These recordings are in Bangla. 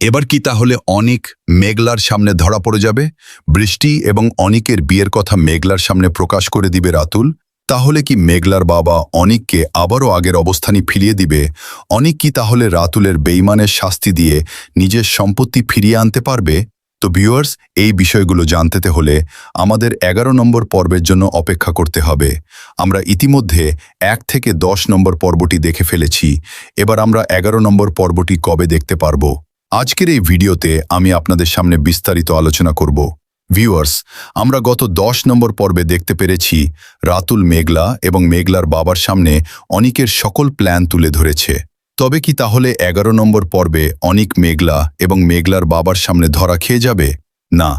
এবার কি তাহলে অনিক মেঘলার সামনে ধরা পড়ে যাবে? বৃষ্টি এবং অনিকের বিয়ের কথা মেঘলার সামনে প্রকাশ করে দিবে রাতুল? তাহলে কি মেঘলার বাবা অনিককে আবারও আগের অবস্থানে ফিরিয়ে দিবে? অনিক কি তাহলে রাতুলের বেইমানের শাস্তি দিয়ে নিজের সম্পত্তি ফিরিয়ে আনতে পারবে? তো ভিউয়ার্স, এই বিষয়গুলো জানতে হলে আমাদের 11 নম্বর পর্বের জন্য অপেক্ষা করতে হবে। আমরা ইতিমধ্যে 1 থেকে 10 নম্বর পর্বটি দেখে ফেলেছি। এবার আমরা 11 নম্বর পর্বটি কবে দেখতে পারবো? আজকের এই ভিডিওতে আমি আপনাদের সামনে বিস্তারিত আলোচনা করব। ভিউয়ার্স, আমরা গত 10 নম্বর পর্বে দেখতে পেরেছি রাতুল মেঘলা এবং মেঘলার বাবার সামনে অনিকের সকল প্ল্যান তুলে ধরেছে। তবে কি তাহলে 11 নম্বর পর্বে অনিক মেঘলা এবং মেঘলার বাবার সামনে ধরা খেয়ে যাবে? না,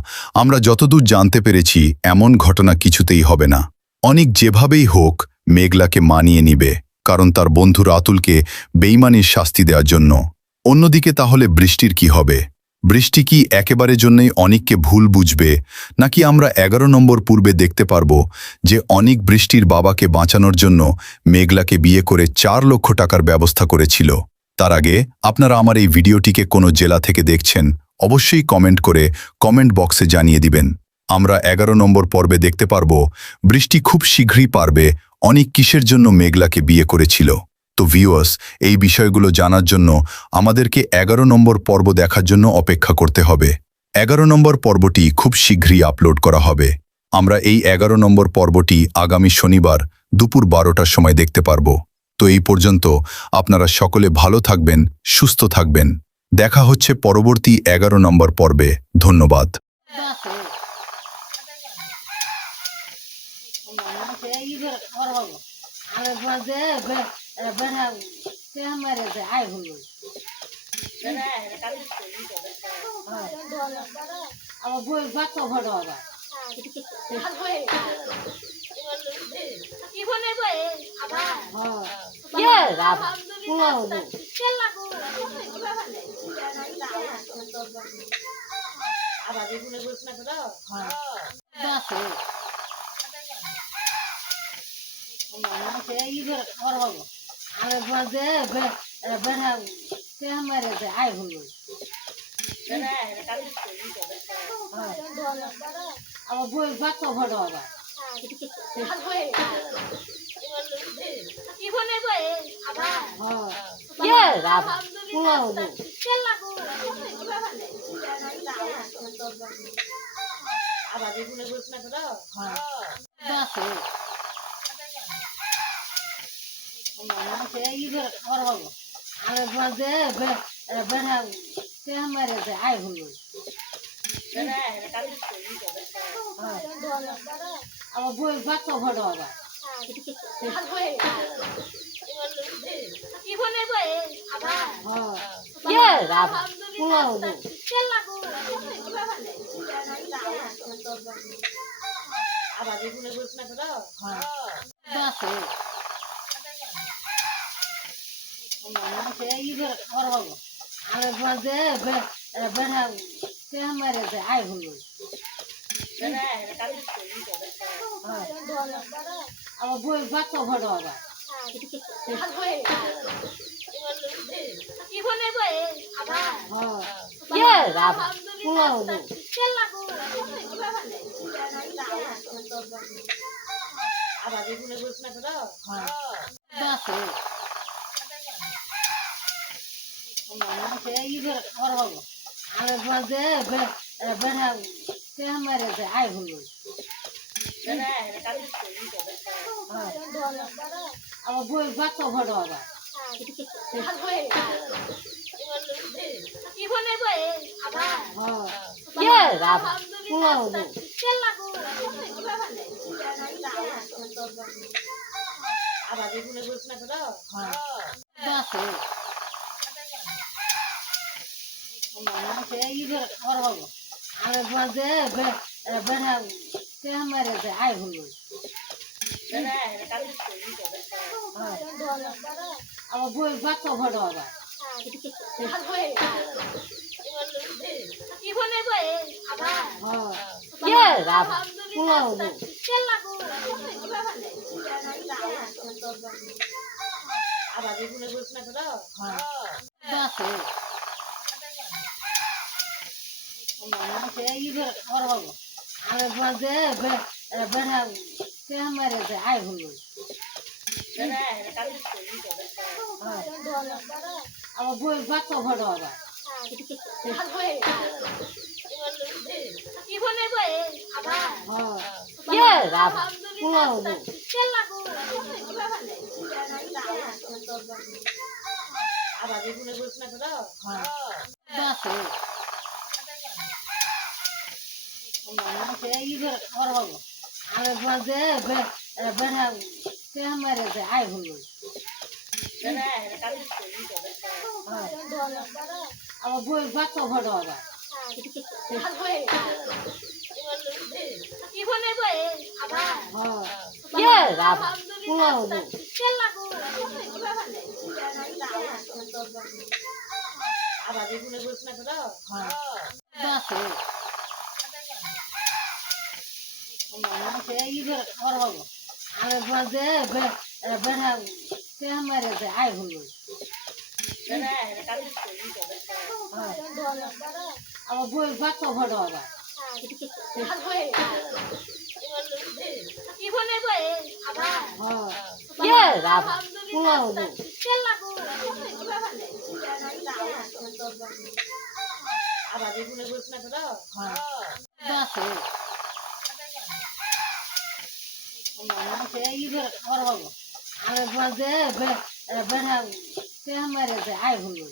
আমরা যতদূর জানতে পেরেছি এমন ঘটনা কিছুতেই হবে না। অনিক যেভাবেই হোক মেঘলাকে মানিয়ে নিবে, কারণ তার বন্ধু রাতুলকে বেইমানির শাস্তি দেওয়ার জন্য। অন্যদিকে তাহলে বৃষ্টির কি হবে? বৃষ্টি কি একেবারে জন্যই অনিককে ভুল বুঝবে, নাকি আমরা 11 নম্বর পূর্বে দেখতে পারব যে অনিক বৃষ্টির বাবাকে বাঁচানোর জন্য মেঘলাকে বিয়ে করে 4 লক্ষ টাকার ব্যবস্থা করেছিল? তার আগে আপনারা আমার এই ভিডিওটিকে কোনো জেলা থেকে দেখছেন অবশ্যই কমেন্ট করে কমেন্ট বক্সে জানিয়ে দিবেন। আমরা 11 নম্বর পর্বে দেখতে পারব বৃষ্টি খুব শীঘ্রই পারবে অনিক কিসের জন্য মেঘলাকে বিয়ে করেছিল। তো ভিউয়ার্স, এই বিষয়গুলো জানার জন্য আমাদেরকে 11 নম্বর পর্ব দেখার জন্য অপেক্ষা করতে হবে। 11 নম্বর পর্বটি খুব শীঘ্রই আপলোড করা হবে। আমরা এই 11 নম্বর পর্বটি আগামী শনিবার দুপুর 12টার সময় দেখতে পারব। তো এই পর্যন্ত আপনারা সকলে ভালো থাকবেন, সুস্থ থাকবেন। দেখা হচ্ছে পরবর্তী 11 নম্বর পর্বে। ধন্যবাদ। আমার বই বাচ্চা ভরা হবে আয় হলো আমার বই বাচ্চা ভরা হবে আয় হলো আমার বই বাচ্চা ভরা হবে আয় হলো আমার বই বাচ্চা ভরা হবে আয় হলো আমার বই বাচ্চা ভরা হবে আয় হলো আমার বই বাচ্চা ভরা হবে মানুষে ইঁদুর ঘর হবো আমি বলতে বেড়া কে মেরে যায় আয় হলো আমার বই বাচ্চা ঘর আবার পুয়া হলো মানুষে ইঁদুর ঘর হবো আমি বলতে বেড়া কে মেরে যায় আয় হলো আমার বই বাচ্চা ঘর আবার পুয়া হলো মানুষে ইঁদুর ঘর হবো আমি বলতে বেড়া কে মেরে যায় আয় হলো আমার বই বাচ্চা ঘর আবার পুয়া হলো মানুষে ইঁদুর ঘর হবো আমি বলতে বেড়া কে মেরে যায় আয় হলো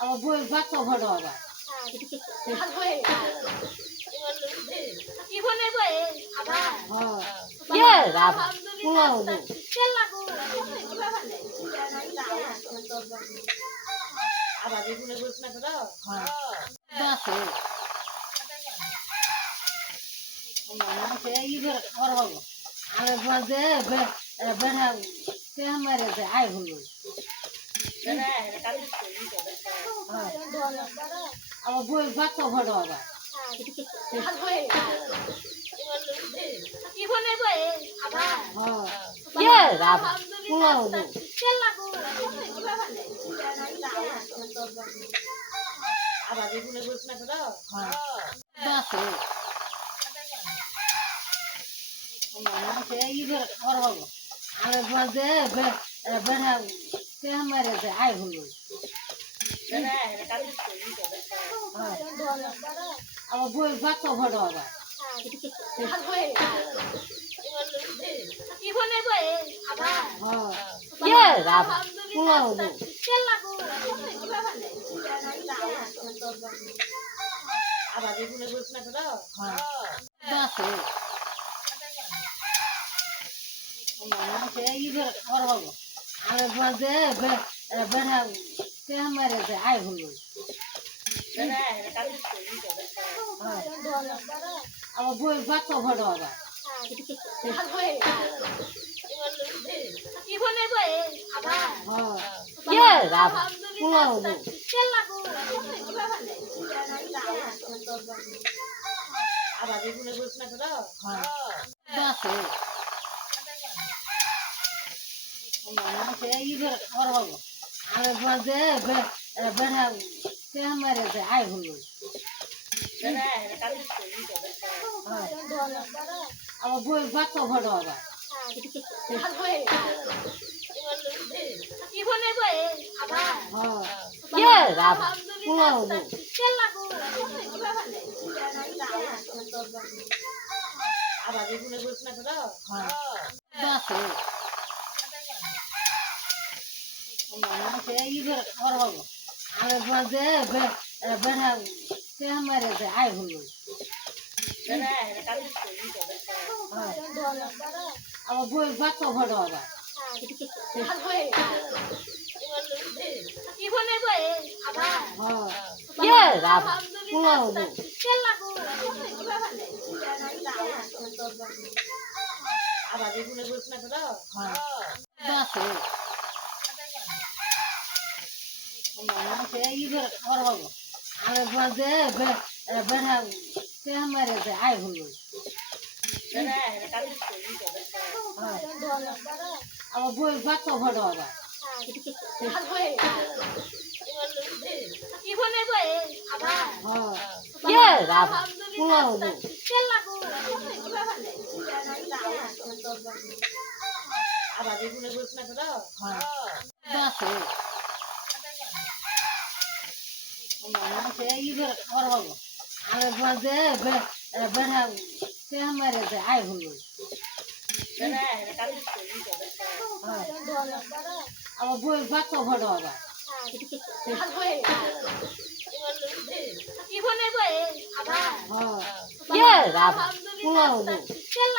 আমার বই বাচ্চা ঘর আবার পুয়া হলো মানুষে ইঁদুর ঘর হবো আমি বলতে বেড়া কে মেরে যায় আয় হলো আমার বই বাচ্চা ঘর আবার পুয়া হলো মানুষে ইঁদুর ঘর হবো আমি বলতে বেড়া কে মেরে যায় আয় হলো আমার বই বাচ্চা ঘর আবার পুয়া হলো মানুষে ইঁদুর ঘর হবো আমি বলতে বেড়া কে মেরে যায় আয় হলো আমার বই বাচ্চা ঘর আবার পুয়া হলো মানুষে ইঁদুর ঘর হবো আমি বলতে বেড়া কে মেরে যায় আয় হলো আমার বই বাচ্চা ঘর আবার পুয়া হলো মানুষে ইঁদুর ঘর হবো আমি বলতে বেড়া কে মেরে যায় আয় হলো আমার বই বাচ্চা ঘর আবার পুয়া হলো মানুষে ইঁদুর ঘর হবো আমি বলতে বেড়া কে মেরে যায় আয় হলো আমার বই বাচ্চা ঘর আবার আবার বই বাচ্চা ভরা হবে আবার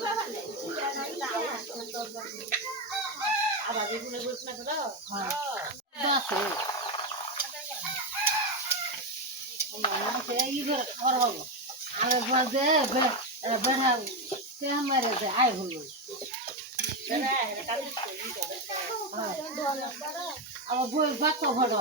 বই বাচ্চা ভরা হবে আবার বই বাচ্চা ভরা হবে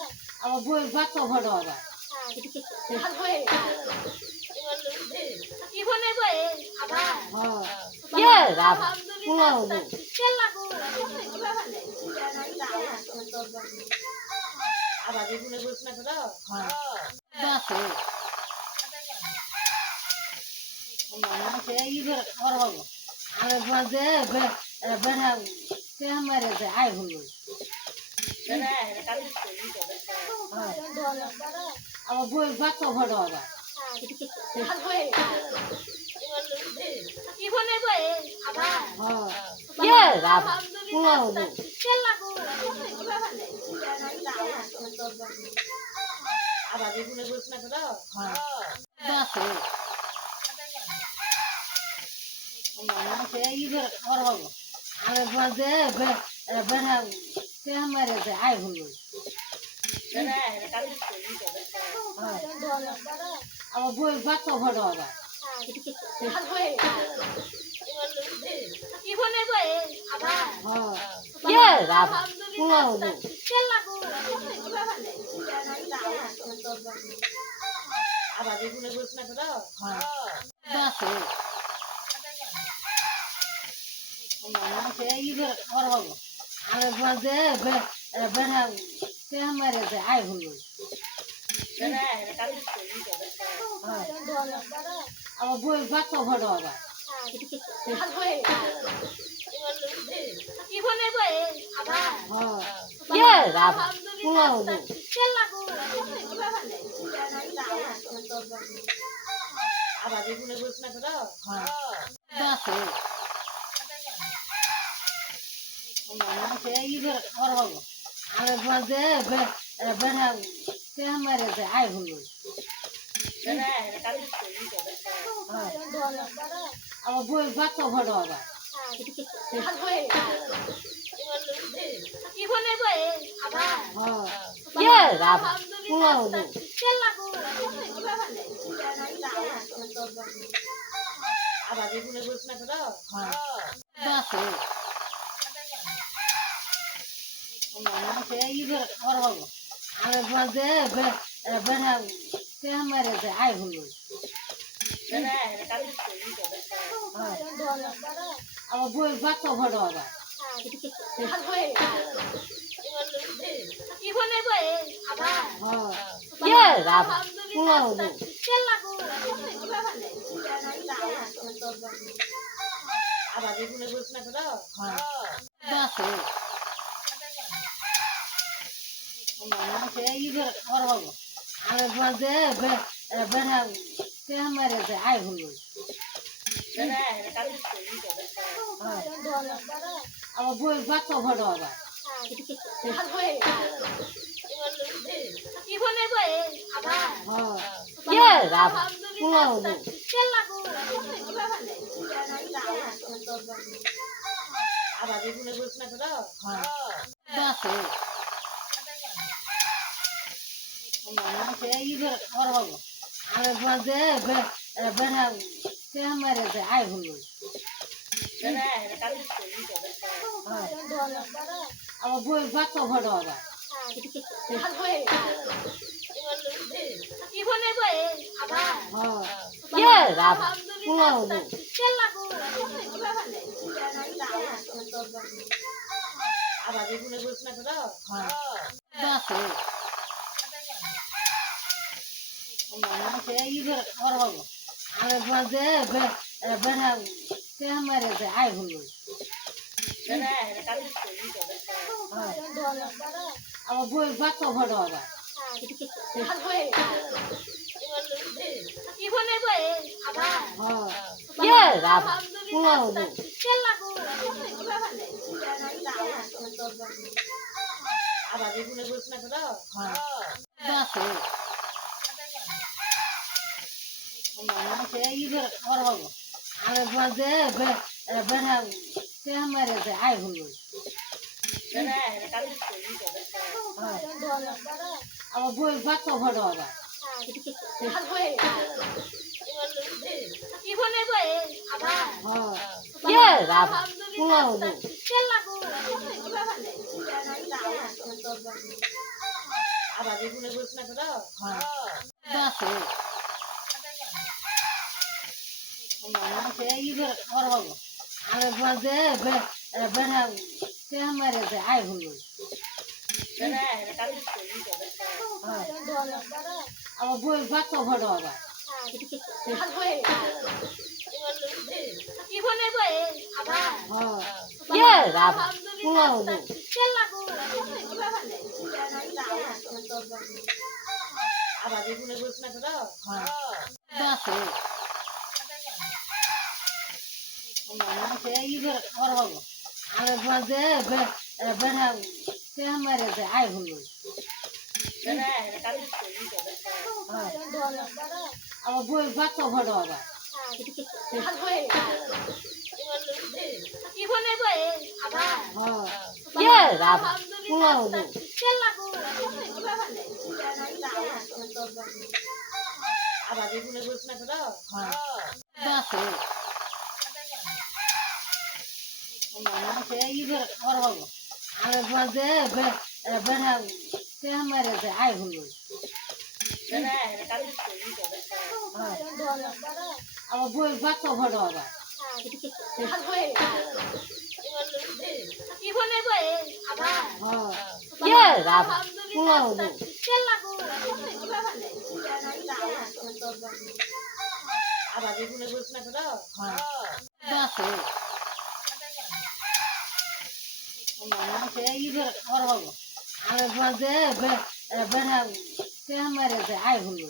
আবার বই বাচ্চা ভরা হবে আবার বই বাচ্চা ভরা হবে আবার বই বাচ্চা ভরা হবে আবার বই বাচ্চা ভরা হবে আবার বই বাচ্চা ভরা হবে আবার বই বাচ্চা ভরা হবে মানুষে ইঁদুর খাবার হবো আমি মাঝে বেড়া কে মারে যায় আয় হলো আবার বই বাচ্চা ভোট আবার পোলা হলো মানুষে ইঁদুর খাবার হবো আমি মাঝে বেড়া কে মারে যায় আয় হলো আবার বই বাচ্চা ভোট আবার পোলা হলো মানুষে ইঁদুর খাবার হবো আমি মাঝে বেড়া কে মারে যায় আয় হলো আবার বই বাচ্চা ভোট আবার পোলা হলো মানুষে ইঁদুর খাবার হবো আমি মাঝে বেড়া কে মারে যায় আয় হলো আবার বই বাচ্চা ভোট আবার পোলা হলো মানুষে ইঁদুর খাবার হবো আমি মাঝে বেড়া কে মারে যায় আয় হলো আবার বই বাচ্চা ভোট আবার পোলা হলো মানুষে ইঁদুর খাবার হবো আমি মাঝে বেড়া কে মারে যায় আয় হলো আবার বই বাচ্চা ভোট আবার পোলা হলো মানুষে ইঁদুর খাবার হবো আমি মাঝে বেড়া কে মারে যায় আয় হলো আবার বই বাচ্চা ভোট আবার পোলা হলো মানুষে ইঁদুর খাবার হবো আমি মাঝে বেড়া কে মারে যায় আয় হলো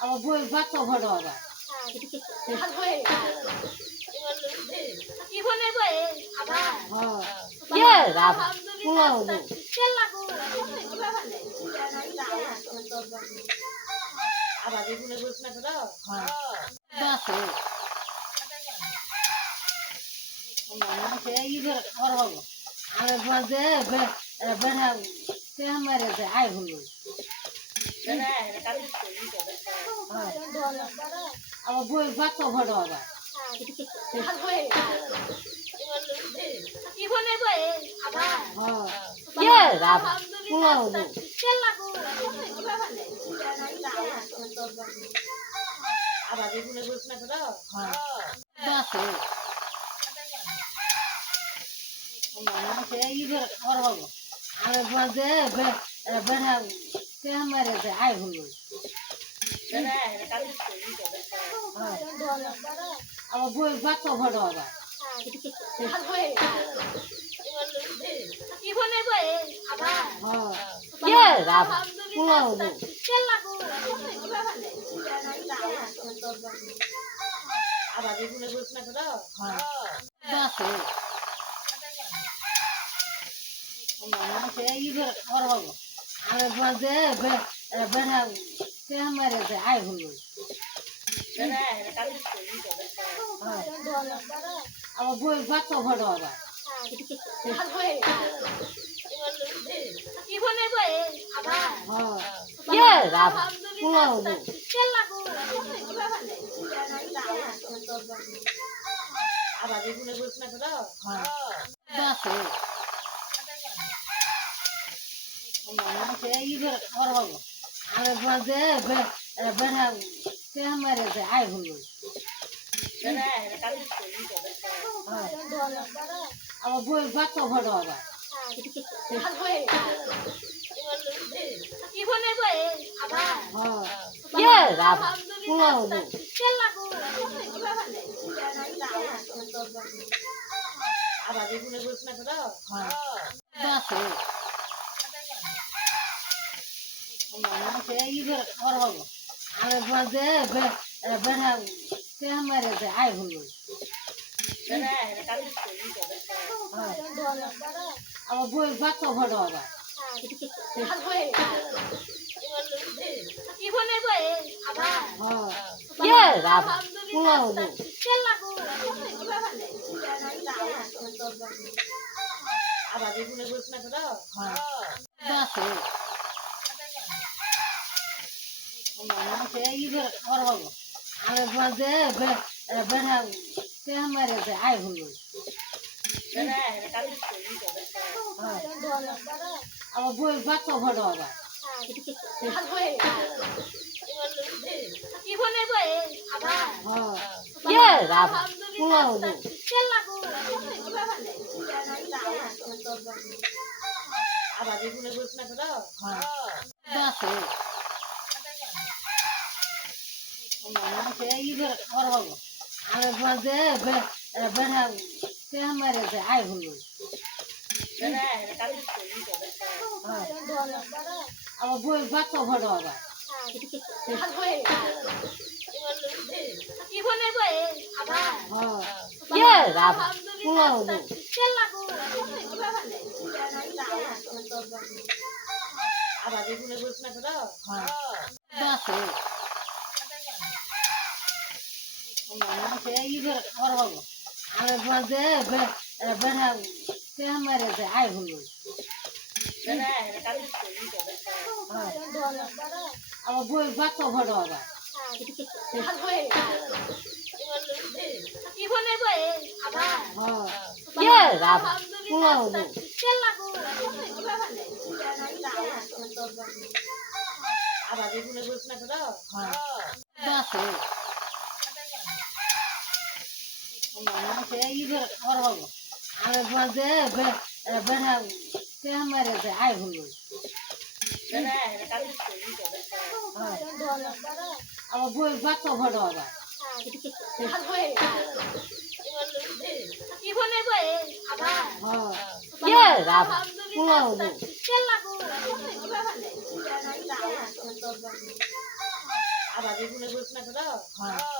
আবার বই বাচ্চা ভোট আবার পোলা হলো মানুষে ইঁদুর খাবার হবো আমি মাঝে বেড়া কে মারে যায় আয় হলো আবার বই বাচ্চা ভোট আবার পোলা হলো মানুষে ইঁদুর খাবার হবো আমি মাঝে বেড়া কে মারে যায় আয় হলো আবার বই বাচ্চা ভোট আবার আবার বই বাচ্চা ভরা আবার আবার বই বাচ্চা ভরা আবার আবার বই বাচ্চা ভরা আবার আবার বই বাচ্চা ভরা আবার আবার বই বাচ্চা ভরা আবার আবার বই বাচ্চা ভরা আবার আবার বই বাচ্চা ভরা আবার